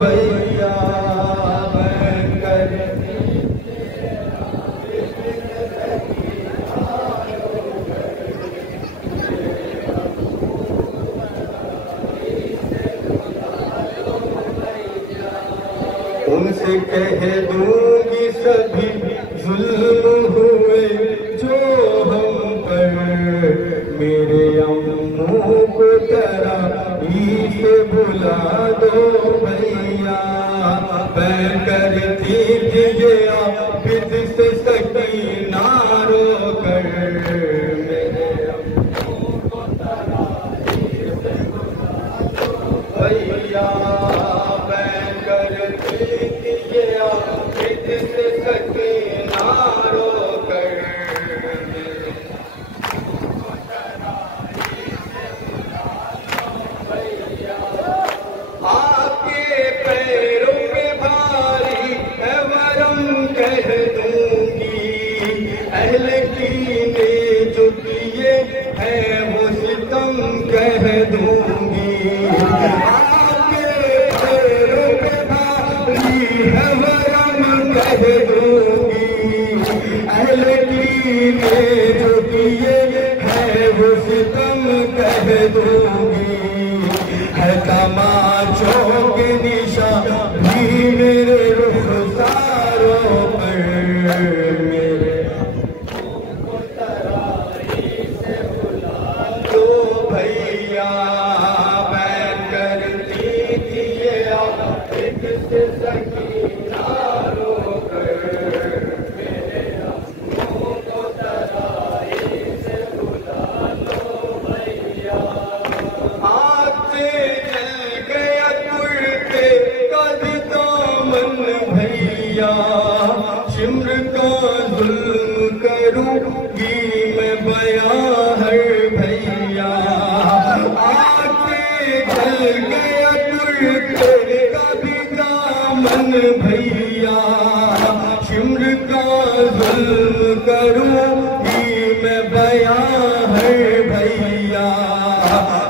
भैया बनकर उनसे कह दूंगी सभी जुल्म हुए जो हम पर, मेरे अम्मू को तराई से बुला दो भैया। मैं करती थी ये आबिद से सकीना रो कर, मेरे अम्मू को तराई से बुला दो भैया। मैं करती थी ये आबिद से सकीना रो कर, कह दूंगी आपके पैरों पे भारी है वरम कह दूंगी, अहले कीने जो किए है वो सितम कह दूंगी। है तमाचों के निशान भी मेरे रुखसारों पर, मेरे भैया। मैं करती थी ये आबिद से सकीना रो कर, मेरे अम्मू को तराई से बुला लो भैया। आके जल गया कुर्ते का दामन भैया, शिम्र का जुल्म करूंगी मैं बयां हर भैया। चल गया कुर्ते का भी दामन भैया, शिम्र का जुल्म करूंगी मैं बयां हर भैया।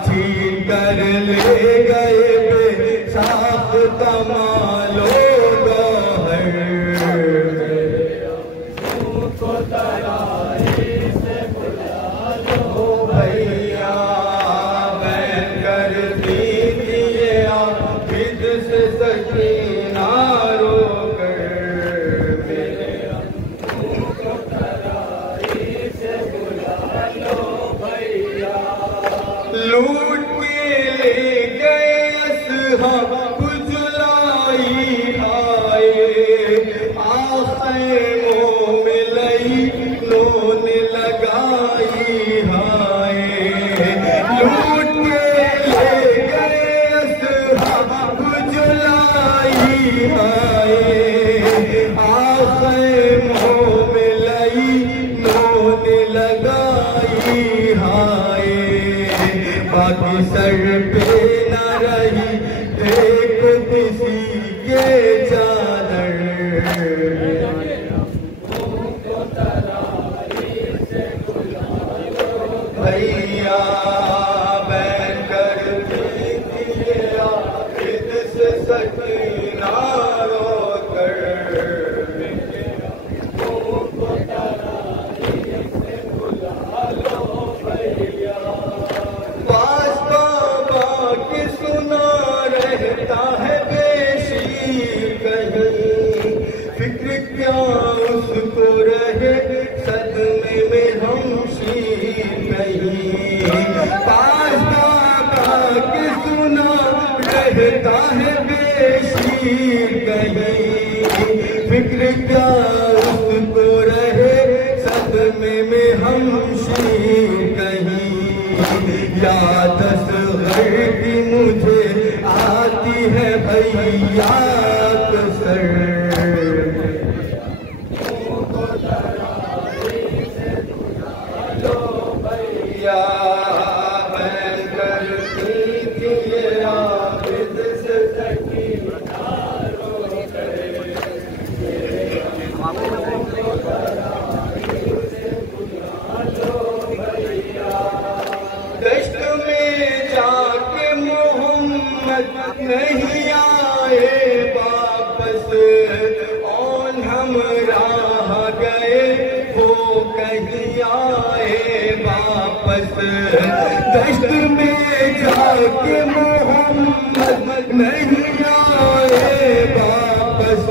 छीन कर ले गए बेसाख कमालो गौहर, मेरे अम्मू को तराई से बुला लो भैया। सकीना रो कर, मेरे अम्मू को तराई से बुला लो भैया। लूट के ले गए असहाब जुलाई आए, आखैमों में लई लोने लगाई हाय। लूट के ले गए असहाब जुलाई आए, आखैमों में लई लोने लगाई हाय। बाकी सर पे न रही एक किसी के चादर, को तराई से बुला लो भैया। मैं करती थी ये आबिद से सकीना रो कर, मेरे अम्मू को तराई से बुला लो भैया। वास्ता बाकी सुना रहता है बेशी कहीं, फिक्र क्या उसको रहे सदमे में हमशी कहीं। वास्ता बाकी सुना रहता है बेशी कहीं, फिक्र क्या उसको रहे सदमे में हमशी कहीं। याद असग़र की मुझे आती है भैया अक्सर, को तराई से बुला लो भैया। मैं करती थी ये आबिद से सकीना रो कर, मेरे अम्मू को तराई से बुला लो भैया। दश्त में जाके मोहम्मद नहीं आए, और हम राह गए वो कहीं आए वापस। दश्त में जाके मोहम्मद नहीं आए वापस,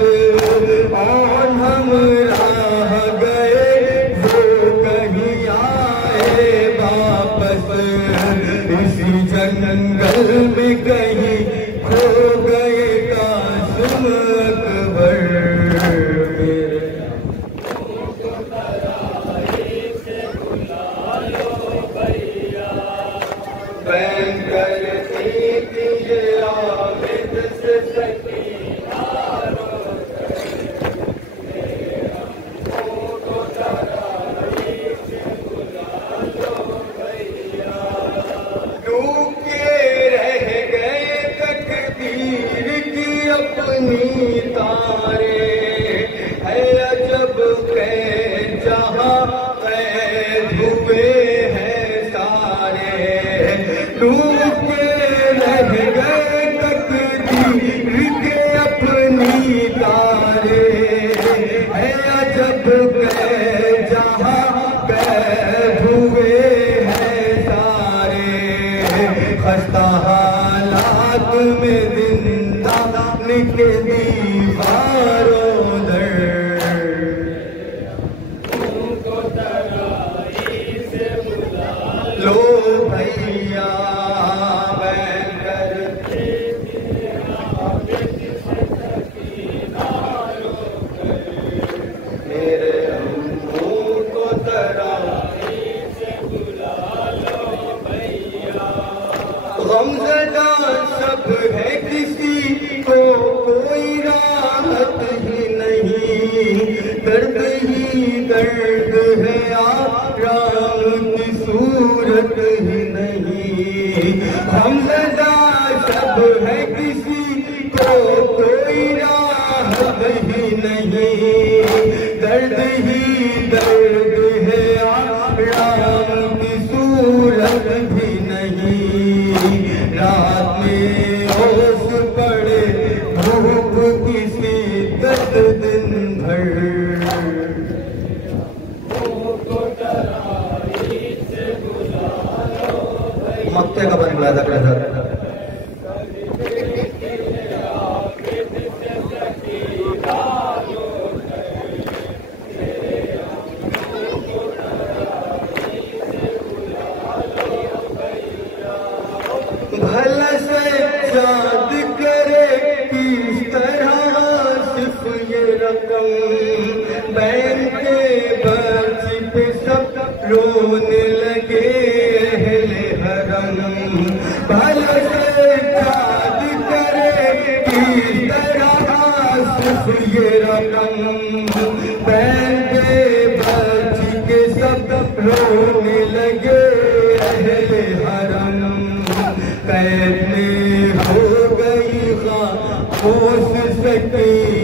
और हम राह गए वो कहीं आए वापस। इसी जंगल में कहीं खो गए कासिम अकबर। बैन करती थी ये आबिद से सकीना डूब के रह गए तकदीर की अपनी तारे। है अजब कैद जहाँ कैद हुए हैं सारे। डूब के रह गए तकदीर के अपनी तारे। है अजब कैद जहाँ कैद हुए हैं सारे। खस्ता हालात में जिंदा निकली दीवारों दर। लो भैया बैन करती मेरे अम्मू को तराई से बुला लो भैया। गमज़दा सब है किसी को कोई राहत ही नहीं। दर्द ही दर्द है आराम की सूरत ही नहीं। गमज़दा सब है किसी को कोई राहत ही नहीं। दर्द ही दर्द है आराम की सूरत भी नहीं। रात में ओस पड़े धूप की शिद्दत दिन भर। मक्के का बन बुलाया था। भला से याद करे किस तरह सिर्फ ये रकम। बैन के बर्च पे सब रोने लगे अहले हरम। भला से याद करे किस तरह सिर्फ ये रकम। बैन के बर्च के सब रोने लगे अहले हरम। कैद में हो गई खामोश सकी